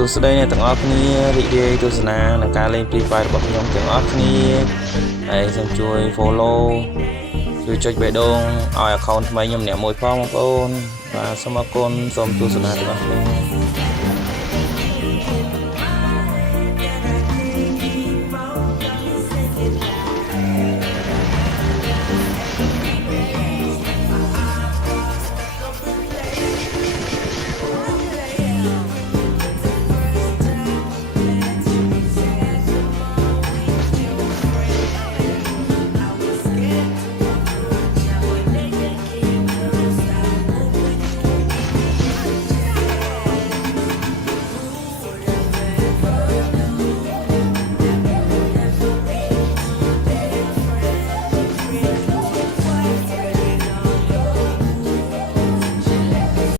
សួស្តីអ្នកទាំងអស់គ្នារីករាយទស្សនានឹងការលេង Free Fire របស់ខ្ញុំទាំងអស់គ្នាហើយសូមជួយ follow ជួយចុចបេះដូងឲ្យ account ថ្មីខ្ញុំម្នាក់មួយផងបងប្អូនបាទសូមអរគុណសូមទស្សនាទាំងអស់គ្នា